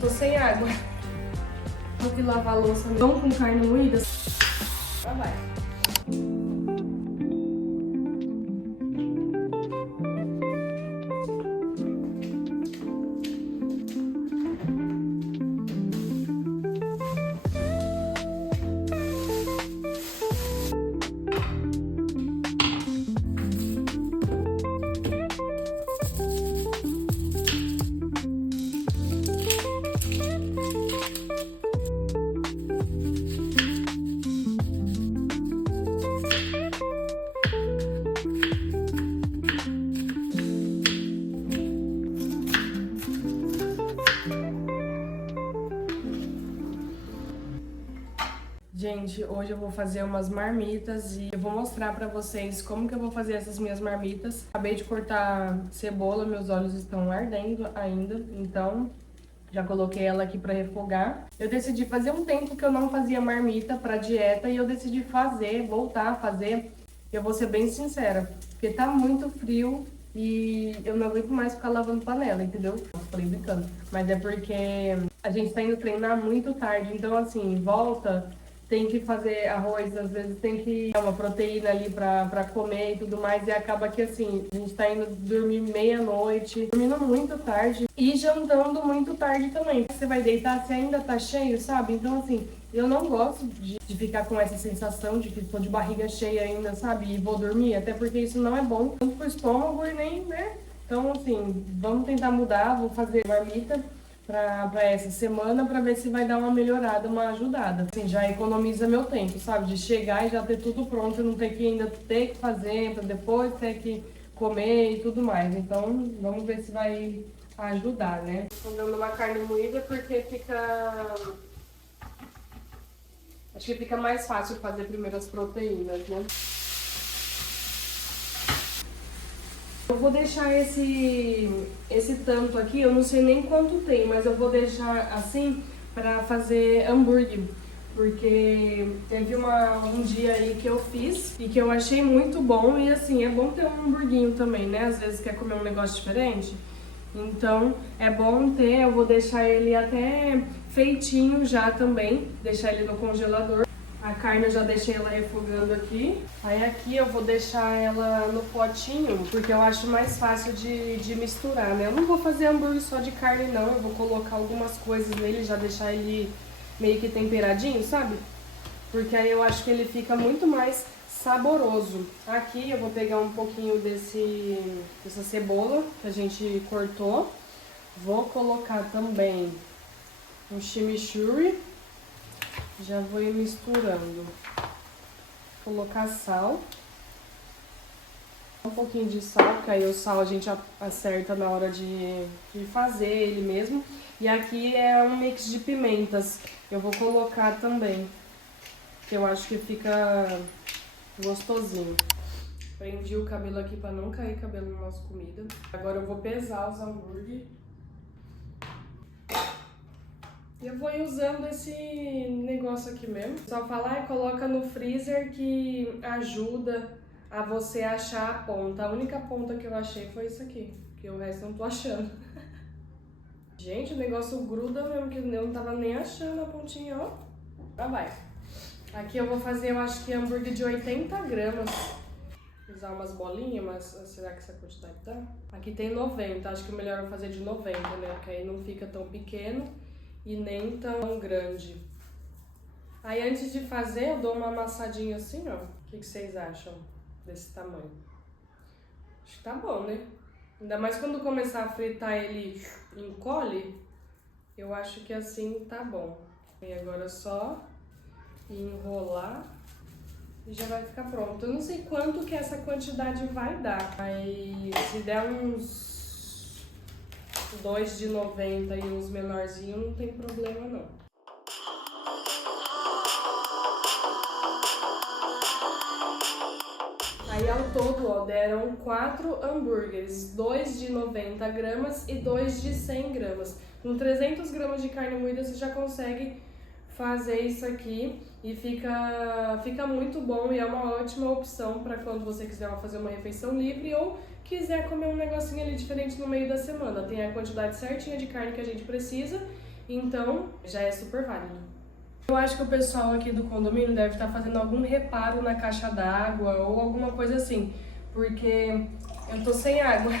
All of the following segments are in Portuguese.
Tô sem água. Vou que lavar a louça. Pão com carne moída. Lá vai. Gente, hoje eu vou fazer umas marmitas e eu vou mostrar pra vocês como que eu vou fazer essas minhas marmitas. Acabei de cortar cebola, meus olhos estão ardendo ainda, então já coloquei ela aqui pra refogar. Eu decidi fazer um tempo que eu não fazia marmita pra dieta e eu decidi voltar a fazer. Eu vou ser bem sincera, porque tá muito frio e eu não aguento mais ficar lavando panela, entendeu? Falei brincando, mas é porque a gente tá indo treinar muito tarde, então assim, volta... Tem que fazer arroz, às vezes tem que dar uma proteína ali pra comer e tudo mais. E acaba que assim, a gente tá indo dormir meia-noite, dormindo muito tarde e jantando muito tarde também. Você vai deitar, você ainda tá cheio, sabe? Então assim, eu não gosto de ficar com essa sensação de que tô de barriga cheia ainda, sabe? E vou dormir, até porque isso não é bom, tanto pro estômago e nem, né? Então assim, vamos tentar mudar, vou fazer marmita pra essa semana pra ver se vai dar uma melhorada, uma ajudada. Assim, já economiza meu tempo, sabe? De chegar e já ter tudo pronto, não ter que ainda ter que fazer, pra depois ter que comer e tudo mais. Então, vamos ver se vai ajudar, né? Tô dando uma carne moída porque fica... Acho que fica mais fácil fazer primeiro as proteínas, né? Eu vou deixar esse tanto aqui, eu não sei nem quanto tem, mas eu vou deixar assim pra fazer hambúrguer. Porque teve um dia aí que eu fiz e que eu achei muito bom. E assim, é bom ter um hamburguinho também, né? Às vezes quer comer um negócio diferente. Então, é bom ter, eu vou deixar ele até feitinho já também. Deixar ele no congelador. A carne eu já deixei ela refogando aqui. Aí aqui eu vou deixar ela no potinho, porque eu acho mais fácil de misturar, né? Eu não vou fazer hambúrguer só de carne não, eu vou colocar algumas coisas nele, já deixar ele meio que temperadinho, sabe? Porque aí eu acho que ele fica muito mais saboroso. Aqui eu vou pegar um pouquinho dessa cebola que a gente cortou. Vou colocar também um chimichurri. Já vou ir misturando. Colocar sal. Um pouquinho de sal, porque aí o sal a gente acerta na hora de fazer ele mesmo. E aqui é um mix de pimentas. Eu vou colocar também, que eu acho que fica gostosinho. Prendi o cabelo aqui pra não cair cabelo na nossa comida. Agora eu vou pesar os hambúrguer. E eu vou ir usando esse negócio aqui mesmo. Só falar, coloca no freezer que ajuda a você achar a ponta. A única ponta que eu achei foi isso aqui, porque o resto eu não tô achando. Gente, o negócio gruda mesmo, que eu não tava nem achando a pontinha, ó. Lá vai. Aqui eu vou fazer, eu acho que hambúrguer de 80 gramas. Usar umas bolinhas, mas será que essa quantidade dá? Aqui tem 90, acho que o melhor é fazer de 90, né? Porque aí não fica tão pequeno e nem tão grande. Aí antes de fazer, eu dou uma amassadinha assim, ó. O que vocês acham desse tamanho? Acho que tá bom, né? Ainda mais quando começar a fritar ele encolhe, eu acho que assim tá bom. E agora é só enrolar e já vai ficar pronto. Eu não sei quanto que essa quantidade vai dar, mas se der uns 2 de 90 e uns menorzinhos, não tem problema não. Aí ao todo, ó, deram 4 hambúrgueres, 2 de 90 gramas e 2 de 100 gramas. Com 300 gramas de carne moída você já consegue fazer isso aqui e fica muito bom e é uma ótima opção para quando você quiser fazer uma refeição livre ou quiser comer um negocinho ali diferente no meio da semana. Tem a quantidade certinha de carne que a gente precisa Então, já é super válido. Eu acho que o pessoal aqui do condomínio deve estar fazendo algum reparo na caixa d'água ou alguma coisa assim, porque eu tô sem água.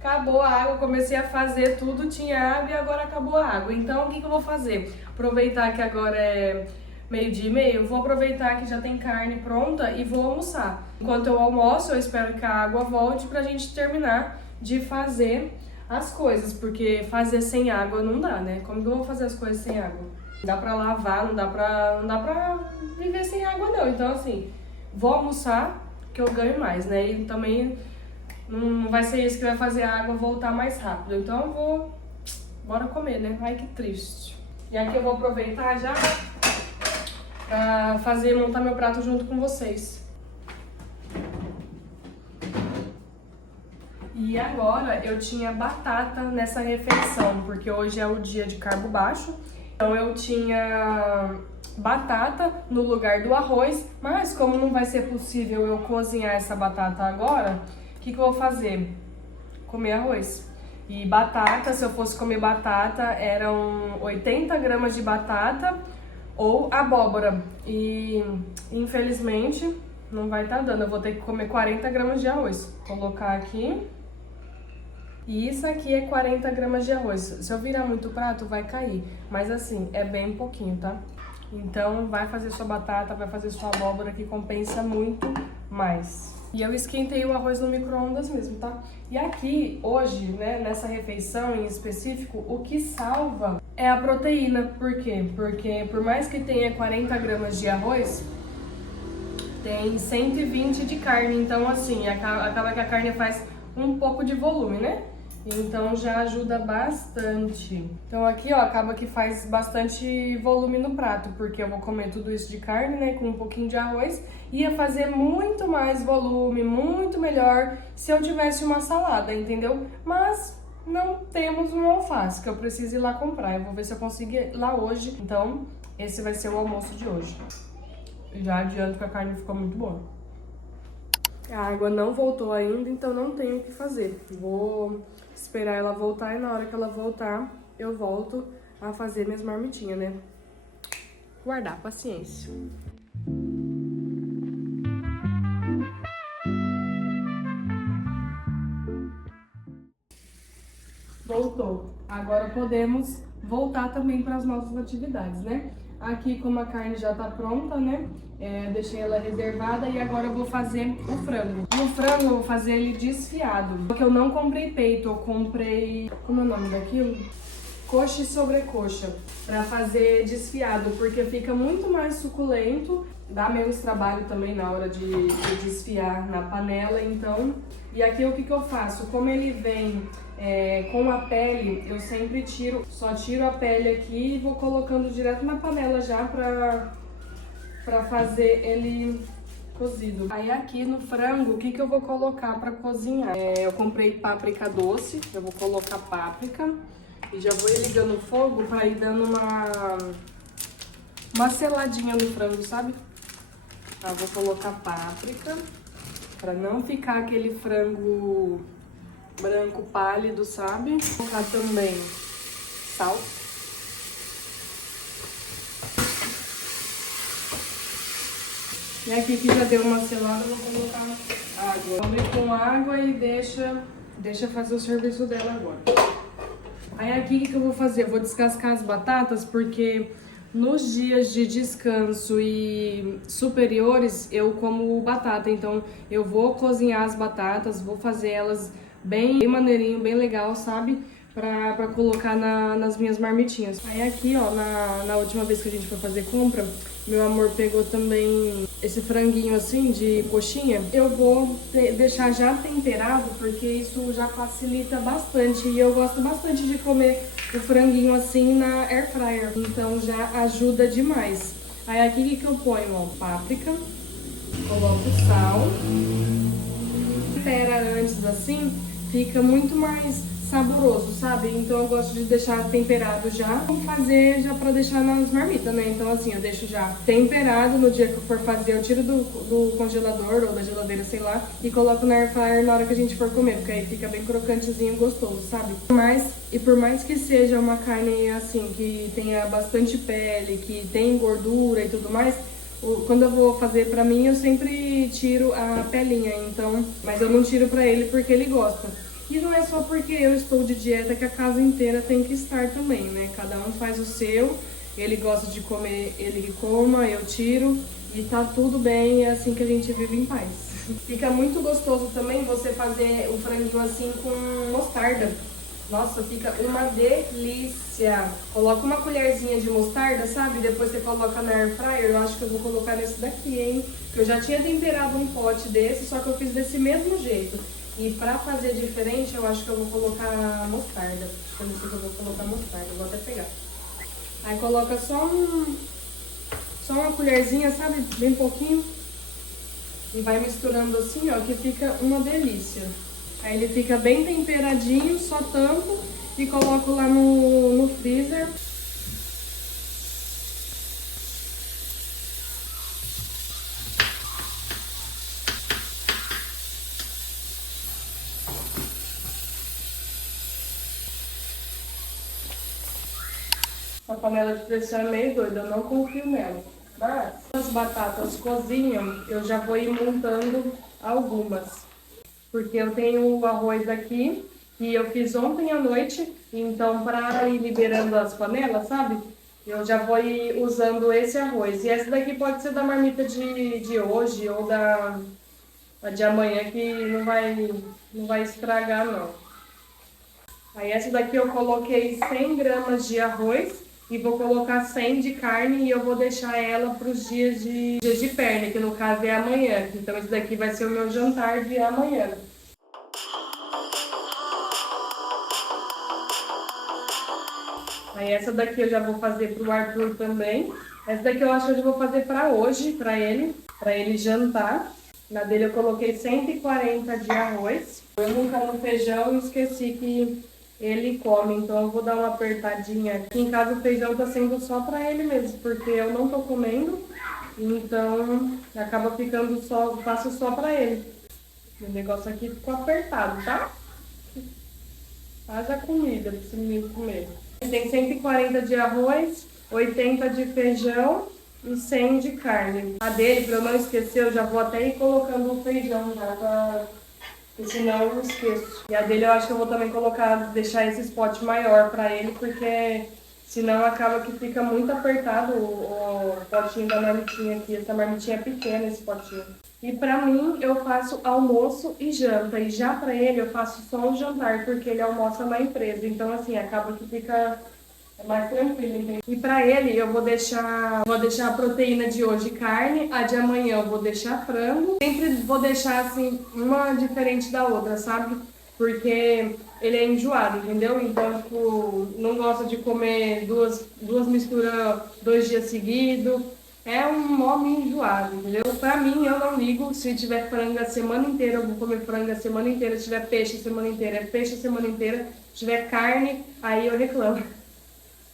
Acabou a água, comecei a fazer tudo, tinha água e agora acabou a água. Então, o que eu vou fazer? Aproveitar que agora é 12h30, eu vou aproveitar que já tem carne pronta e vou almoçar. Enquanto eu almoço, eu espero que a água volte pra gente terminar de fazer as coisas, porque fazer sem água não dá, né? Como que eu vou fazer as coisas sem água? Não dá pra lavar, não dá pra viver sem água não. Então, assim, vou almoçar que eu ganho mais, né? E também não vai ser isso que vai fazer a água voltar mais rápido. Então eu vou... Bora comer, né? Ai, que triste. E aqui eu vou aproveitar já pra montar meu prato junto com vocês. E agora eu tinha batata nessa refeição, porque hoje é o dia de carbo baixo. Então eu tinha batata no lugar do arroz, mas como não vai ser possível eu cozinhar essa batata agora, o que eu vou fazer? Comer arroz. E batata, se eu fosse comer batata, eram 80 gramas de batata ou abóbora. E infelizmente não vai estar dando, eu vou ter que comer 40 gramas de arroz. Vou colocar aqui. E isso aqui é 40 gramas de arroz. Se eu virar muito o prato, vai cair. Mas assim, é bem pouquinho, tá? Então vai fazer sua batata, vai fazer sua abóbora, que compensa muito mais. E eu esquentei o arroz no micro-ondas mesmo, tá? E aqui, hoje, né, nessa refeição em específico, o que salva é a proteína. Por quê? Porque por mais que tenha 40 gramas de arroz, tem 120 de carne. Então, assim, acaba que a carne faz um pouco de volume, né? Então já ajuda bastante. Então aqui, ó, acaba que faz bastante volume no prato, porque eu vou comer tudo isso de carne, né, com um pouquinho de arroz. Ia fazer muito mais volume, muito melhor se eu tivesse uma salada, entendeu? Mas não temos um alface, que eu preciso ir lá comprar. Eu vou ver se eu consigo ir lá hoje. Então esse vai ser o almoço de hoje. Já adianto que a carne ficou muito boa. A água não voltou ainda, então não tenho o que fazer. Vou esperar ela voltar e na hora que ela voltar, eu volto a fazer minhas marmitinhas, né? Guardar, paciência. Voltou. Agora podemos voltar também para as nossas atividades, né? Aqui, como a carne já tá pronta, né? Deixei ela reservada e agora eu vou fazer o frango. No frango eu vou fazer ele desfiado. Porque eu não comprei peito, eu comprei... Como é o nome daquilo? Coxa e sobrecoxa. Pra fazer desfiado, porque fica muito mais suculento. Dá menos trabalho também na hora de desfiar na panela, então... E aqui o que eu faço? Como ele vem... com a pele, eu sempre só tiro a pele aqui e vou colocando direto na panela já pra fazer ele cozido. Aí aqui no frango, o que eu vou colocar pra cozinhar? Eu comprei páprica doce, eu vou colocar páprica e já vou ir ligando o fogo pra ir dando uma seladinha no frango, sabe? Tá, vou colocar páprica pra não ficar aquele frango branco pálido, sabe? Vou colocar também sal. E aqui que já deu uma selada, eu vou colocar água. Abre com água e deixa fazer o serviço dela agora. Aí aqui o que eu vou fazer? Eu vou descascar as batatas, porque nos dias de descanso e superiores eu como batata. Então eu vou cozinhar as batatas, vou fazer elas bem maneirinho, bem legal, sabe? Pra colocar nas minhas marmitinhas. Aí aqui, ó, na última vez que a gente foi fazer compra, meu amor pegou também esse franguinho assim de coxinha. Eu vou deixar já temperado, porque isso já facilita bastante. E eu gosto bastante de comer o franguinho assim na air fryer. Então já ajuda demais. Aí aqui o que eu ponho, ó, páprica, coloco sal. Tempera antes assim, fica muito mais saboroso, sabe? Então eu gosto de deixar temperado já. Vou fazer já pra deixar nas marmitas, né? Então assim, eu deixo já temperado. No dia que eu for fazer, eu tiro do congelador ou da geladeira, sei lá, e coloco na air fryer na hora que a gente for comer, porque aí fica bem crocantezinho e gostoso, sabe? Por mais que seja uma carne assim, que tenha bastante pele, que tem gordura e tudo mais, quando eu vou fazer pra mim, eu sempre tiro a pelinha, então, mas eu não tiro pra ele porque ele gosta. E não é só porque eu estou de dieta que a casa inteira tem que estar também, né? Cada um faz o seu, ele gosta de comer, ele que coma, eu tiro e tá tudo bem, é assim que a gente vive em paz. Fica muito gostoso também você fazer o franguinho assim com mostarda. Nossa, fica uma delícia. Coloca uma colherzinha de mostarda, sabe? Depois você coloca na air fryer. Eu acho que eu vou colocar nesse daqui, hein? Eu já tinha temperado um pote desse, só que eu fiz desse mesmo jeito. E pra fazer diferente, eu acho que eu vou colocar mostarda. Deixa eu ver se eu vou colocar mostarda. Eu vou até pegar. Aí coloca só uma colherzinha, sabe? Bem pouquinho. E vai misturando assim, ó, que fica uma delícia. Aí ele fica bem temperadinho, só tampo e coloco lá no freezer. A panela de pressão é meio doida, eu não confio nela. Mas as batatas cozinham, eu já vou ir montando algumas. Porque eu tenho o arroz aqui, que eu fiz ontem à noite, então para ir liberando as panelas, sabe? Eu já vou ir usando esse arroz. E essa daqui pode ser da marmita de hoje ou da de amanhã, que não vai estragar, não. Aí essa daqui eu coloquei 100 gramas de arroz e vou colocar 100 de carne e eu vou deixar ela para os dias de perna, que no caso é amanhã. Então esse daqui vai ser o meu jantar de amanhã. Aí essa daqui eu já vou fazer pro Arthur também. Essa daqui eu acho que eu já vou fazer pra hoje, pra ele jantar. Na dele eu coloquei 140 de arroz. Eu nunca no feijão e esqueci que ele come, então eu vou dar uma apertadinha. Aqui em casa o feijão tá sendo só pra ele mesmo, porque eu não tô comendo, então acaba ficando só, faço só pra ele. O negócio aqui ficou apertado, tá? Faz a comida pra esse menino comer. Tem 140 de arroz, 80 de feijão e 100 de carne. A dele, para eu não esquecer, eu já vou até ir colocando o feijão já, porque senão eu esqueço. E a dele eu acho que eu vou também colocar, deixar esse pote maior para ele, porque senão acaba que fica muito apertado o potinho da marmitinha aqui. Essa marmitinha é pequena, esse potinho. E pra mim, eu faço almoço e janta. E já pra ele, eu faço só o jantar, porque ele almoça na empresa. Então, assim, acaba que fica mais tranquilo, entendeu? E pra ele, eu vou deixar a proteína de hoje carne, a de amanhã eu vou deixar frango. Sempre vou deixar, assim, uma diferente da outra, sabe? Porque ele é enjoado, entendeu? Então, tipo, não gosta de comer duas misturas 2 dias seguidos. É um homem enjoado, entendeu? Pra mim, eu não ligo. Se tiver frango a semana inteira, eu vou comer frango a semana inteira. Se tiver peixe a semana inteira, é peixe a semana inteira. Se tiver carne, aí eu reclamo.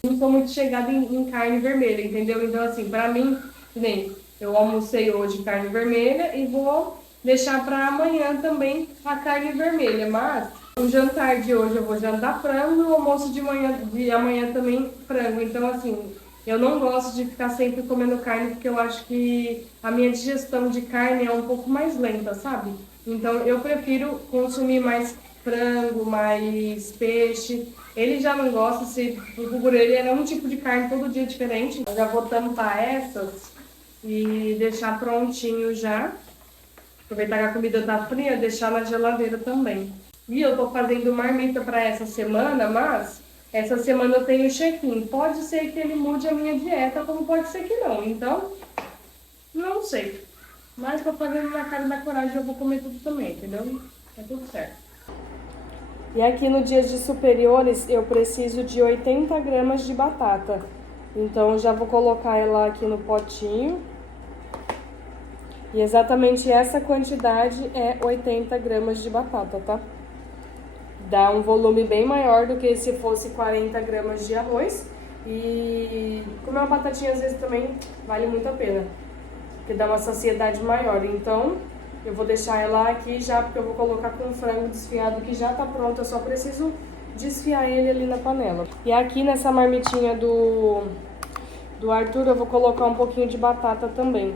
Não sou muito chegada em carne vermelha, entendeu? Então, assim, pra mim, nem eu almocei hoje carne vermelha e vou deixar pra amanhã também a carne vermelha. Mas o jantar de hoje eu vou jantar frango e o almoço de amanhã também frango. Então, assim, eu não gosto de ficar sempre comendo carne, porque eu acho que a minha digestão de carne é um pouco mais lenta, sabe? Então eu prefiro consumir mais frango, mais peixe. Ele já não gosta, se por ele é um tipo de carne todo dia diferente. Eu já vou tampar essas e deixar prontinho já. Aproveitar que a comida tá fria, deixar na geladeira também. E eu tô fazendo marmita para essa semana, mas essa semana eu tenho check-in. Pode ser que ele mude a minha dieta, como pode ser que não. Então, não sei. Mas tô fazendo na cara da coragem, eu vou comer tudo também, entendeu? Tá tudo certo. E aqui no Dias de Superiores eu preciso de 80 gramas de batata. Então eu já vou colocar ela aqui no potinho. E exatamente essa quantidade é 80 gramas de batata, tá? Dá um volume bem maior do que se fosse 40 gramas de arroz. E comer uma batatinha às vezes também vale muito a pena, porque dá uma saciedade maior. Então eu vou deixar ela aqui já, porque eu vou colocar com o frango desfiado que já tá pronto. Eu só preciso desfiar ele ali na panela. E aqui nessa marmitinha do Arthur eu vou colocar um pouquinho de batata também.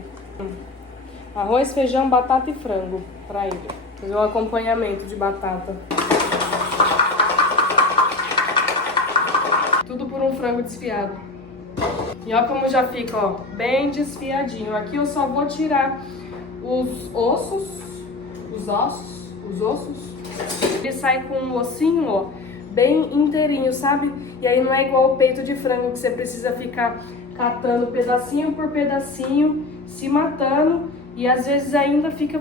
Arroz, feijão, batata e frango pra ele. Fazer um acompanhamento de batata. Tudo por um frango desfiado. E ó como já fica, ó, bem desfiadinho. Aqui eu só vou tirar os ossos. Ele sai com um ossinho, ó, bem inteirinho, sabe? E aí não é igual o peito de frango que você precisa ficar catando pedacinho por pedacinho, se matando, e às vezes ainda fica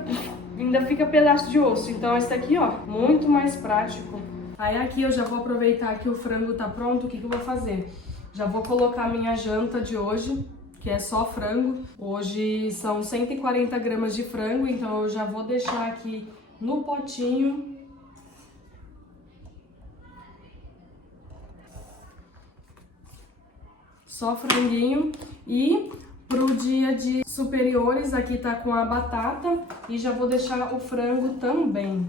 pedaço de osso. Então esse daqui, ó, muito mais prático. Aí aqui eu já vou aproveitar que o frango tá pronto. O que eu vou fazer? Já vou colocar a minha janta de hoje, que é só frango. Hoje são 140 gramas de frango, então eu já vou deixar aqui no potinho. Só franguinho. E pro dia de superiores, aqui tá com a batata e já vou deixar o frango também.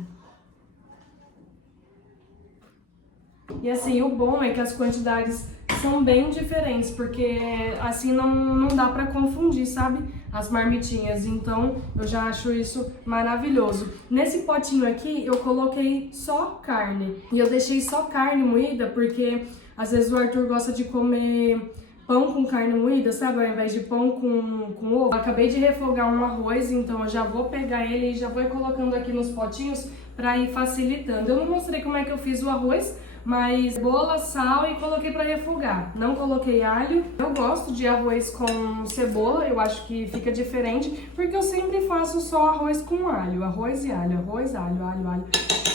E assim, o bom é que as quantidades são bem diferentes, porque assim não dá pra confundir, sabe? As marmitinhas. Então eu já acho isso maravilhoso. Nesse potinho aqui eu coloquei só carne. E eu deixei só carne moída porque às vezes o Arthur gosta de comer pão com carne moída, sabe? Ao invés de pão com ovo. Eu acabei de refogar um arroz, então eu já vou pegar ele e já vou ir colocando aqui nos potinhos pra ir facilitando. Eu não mostrei como é que eu fiz o arroz, mas cebola, sal e coloquei pra refogar. Não coloquei alho. Eu gosto de arroz com cebola, eu acho que fica diferente, porque eu sempre faço só arroz com alho. Arroz e alho, arroz, alho, alho, alho.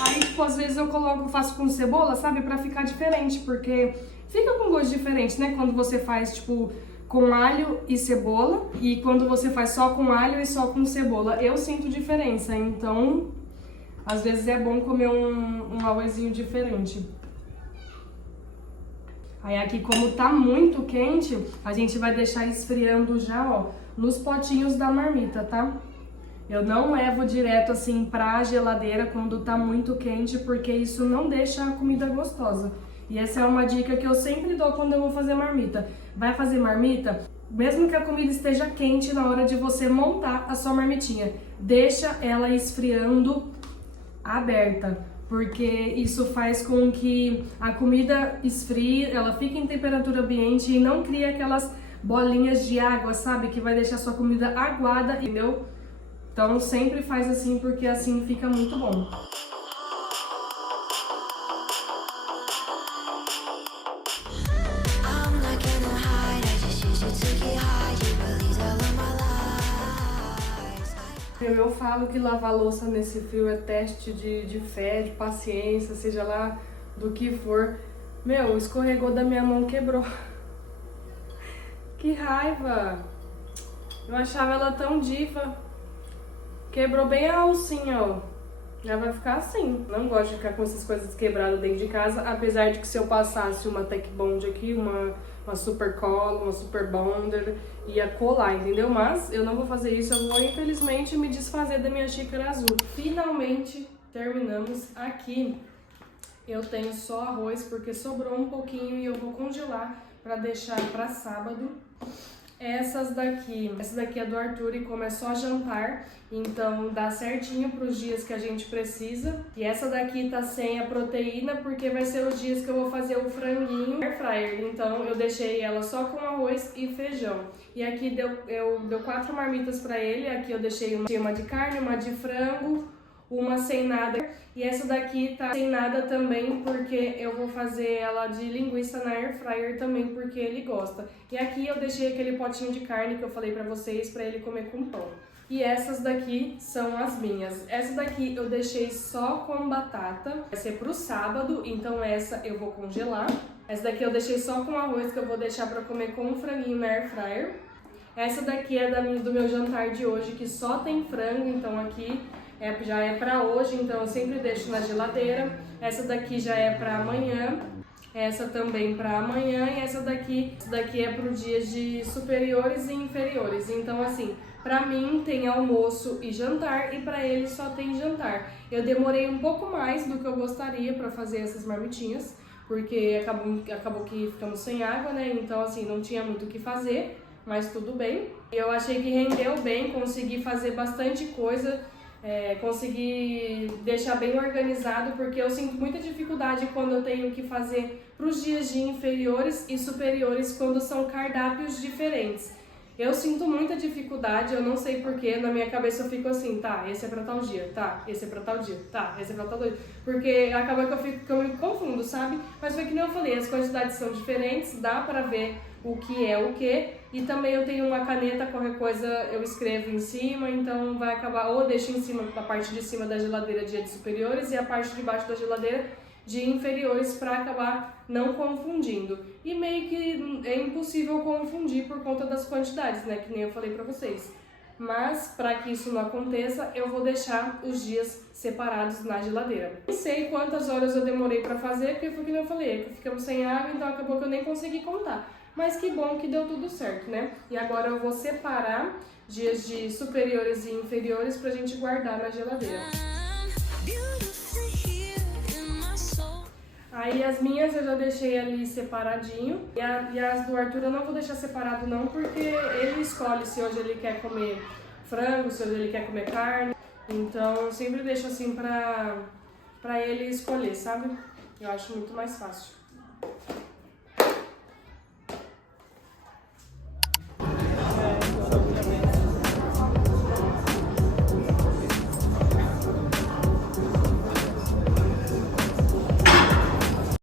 Aí, tipo, às vezes eu faço com cebola, sabe? Pra ficar diferente, porque fica com gosto diferente, né? Quando você faz, tipo, com alho e cebola, e quando você faz só com alho e só com cebola. Eu sinto diferença, então às vezes é bom comer um arrozinho diferente. Aí aqui, como tá muito quente, a gente vai deixar esfriando já, ó, nos potinhos da marmita, tá? Eu não levo direto assim pra geladeira quando tá muito quente, porque isso não deixa a comida gostosa. E essa é uma dica que eu sempre dou quando eu vou fazer marmita. Vai fazer marmita? Mesmo que a comida esteja quente na hora de você montar a sua marmitinha, deixa ela esfriando aberta, porque isso faz com que a comida esfrie, ela fique em temperatura ambiente e não cria aquelas bolinhas de água, sabe? Que vai deixar a sua comida aguada, entendeu? Então sempre faz assim, porque assim fica muito bom. Eu falo que lavar louça nesse frio é teste de fé, de paciência, seja lá do que for. Meu, escorregou da minha mão, quebrou. Que raiva! Eu achava ela tão diva. Quebrou bem a alcinha, ó. Já vai ficar assim. Não gosto de ficar com essas coisas quebradas dentro de casa, apesar de que se eu passasse uma Tech Bond aqui, uma Super Cola, uma Super Bonder, ia colar, entendeu? Mas eu não vou fazer isso, eu vou infelizmente me desfazer da minha xícara azul. Finalmente terminamos aqui. Eu tenho só arroz porque sobrou um pouquinho e eu vou congelar para deixar para sábado. Essa daqui é do Arthur e como é só jantar, então dá certinho para os dias que a gente precisa. E essa daqui tá sem a proteína porque vai ser os dias que eu vou fazer o franguinho air fryer. Então eu deixei ela só com arroz e feijão. E aqui deu 4 marmitas para ele. Aqui eu deixei uma de carne, uma de frango, uma sem nada. E essa daqui tá sem nada também, porque eu vou fazer ela de linguiça na air fryer também, porque ele gosta. E aqui eu deixei aquele potinho de carne que eu falei pra vocês, pra ele comer com pão. E essas daqui são as minhas. Essa daqui eu deixei só com batata. Vai ser pro sábado, então essa eu vou congelar. Essa daqui eu deixei só com arroz, que eu vou deixar pra comer com um franguinho na air fryer. Essa daqui é do meu jantar de hoje, que só tem frango, então aqui já é pra hoje, então eu sempre deixo na geladeira. Essa daqui já é pra amanhã, essa também pra amanhã e essa daqui é pro dias de superiores e inferiores. Então assim, pra mim tem almoço e jantar e pra ele só tem jantar. Eu demorei um pouco mais do que eu gostaria pra fazer essas marmitinhas, porque acabou que ficamos sem água, né? Então assim, não tinha muito o que fazer, mas tudo bem. Eu achei que rendeu bem, consegui fazer bastante coisa. Consegui deixar bem organizado, porque eu sinto muita dificuldade quando eu tenho que fazer para os dias de inferiores e superiores quando são cardápios diferentes. Eu sinto muita dificuldade, eu não sei porquê, na minha cabeça eu fico assim, tá, esse é pra tal dia, tá, esse é pra tal dia, tá, esse é pra tal dia, porque acaba que eu me confundo, sabe? Mas foi que nem eu falei, as quantidades são diferentes, dá pra ver o que é o que, e também eu tenho uma caneta, qualquer coisa eu escrevo em cima, então vai acabar, ou eu deixo em cima, a parte de cima da geladeira dia de superiores e a parte de baixo da geladeira de inferiores para acabar não confundindo. E meio que é impossível confundir por conta das quantidades, né, que nem eu falei pra vocês. Mas para que isso não aconteça, eu vou deixar os dias separados na geladeira. Não sei quantas horas eu demorei para fazer, porque foi o que eu falei, que ficamos sem água, então acabou que eu nem consegui contar. Mas que bom que deu tudo certo, né? E agora eu vou separar dias de superiores e inferiores pra gente guardar na geladeira. Aí as minhas eu já deixei ali separadinho. E as do Arthur eu não vou deixar separado não, porque ele escolhe se hoje ele quer comer frango, se hoje ele quer comer carne. Então eu sempre deixo assim pra ele escolher, sabe? Eu acho muito mais fácil.